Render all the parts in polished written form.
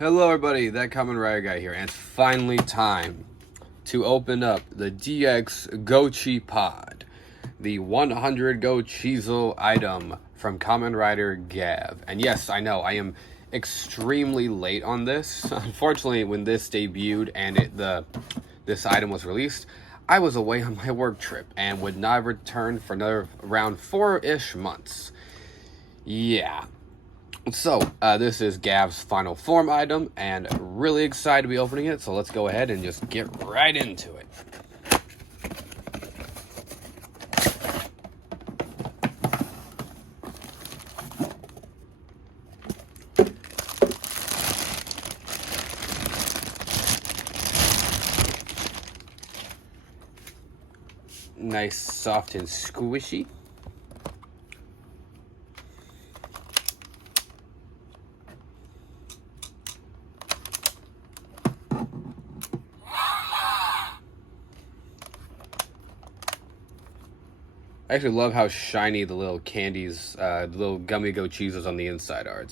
Hello everybody, that Kamen Rider guy here, and it's finally time to open up the DX Gochipod, the 100 Go Chisel item from Kamen Rider Gavv. And yes, I know, I am extremely late on this. Unfortunately, when this debuted and this item was released, I was away on my work trip and would not return for another around 4-ish months. Yeah. So, this is Gavv's final form item, and really excited to be opening it, so let's go ahead and just get right into it. Nice, soft, and squishy. I actually love how shiny the little candies, the little gummy go cheeses on the inside are.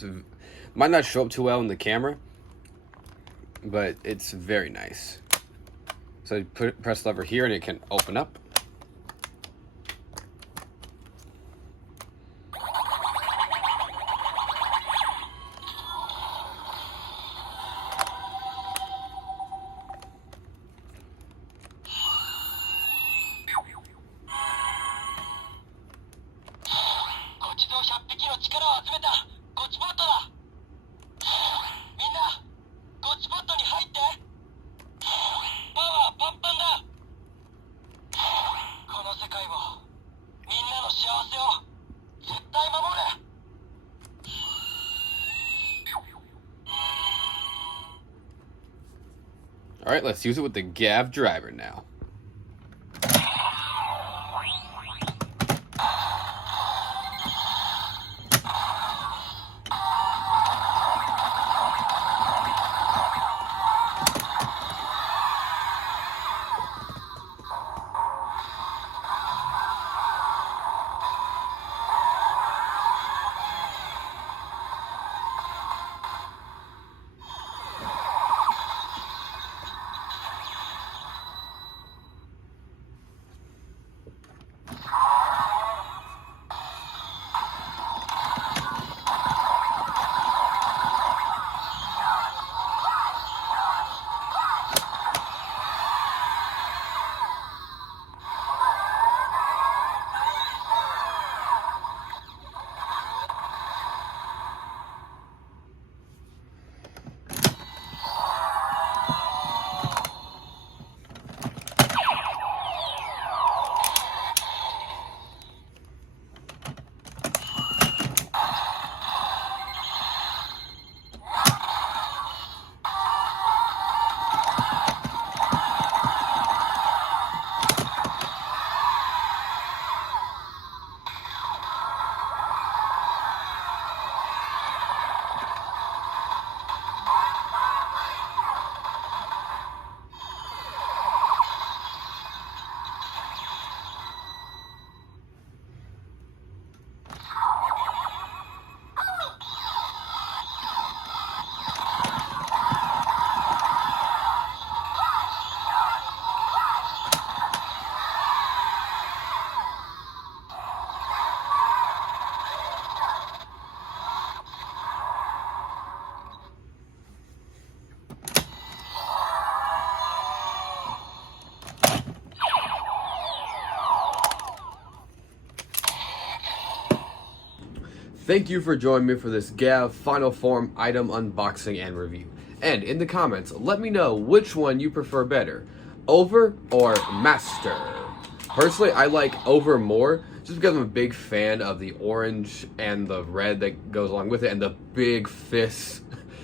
Might not show up too well in the camera, but it's very nice. So you press the lever here and it can open up. Alright, let's use it with the Gavv driver now. Thank you for joining me for this Gavv Final Form item unboxing and review. And in the comments, let me know which one you prefer better, Over or Master. Personally, I like Over more, just because I'm a big fan of the orange and the red that goes along with it, and the big fists.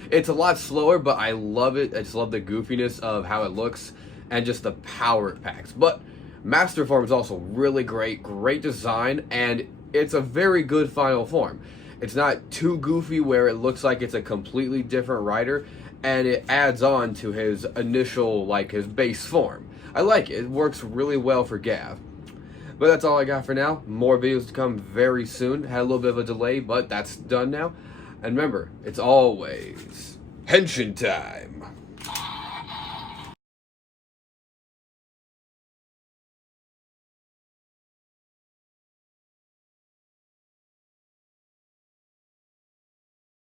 It's a lot slower, but I love it. I just love the goofiness of how it looks, and just the power it packs. But Master Form is also really great design, and it's a very good final form. It's not too goofy where it looks like it's a completely different rider, and it adds on to his initial, his base form. I like it. It works really well for Gavv. But that's all I got for now. More videos to come very soon. Had a little bit of a delay, but that's done now. And remember, it's always Henshin time.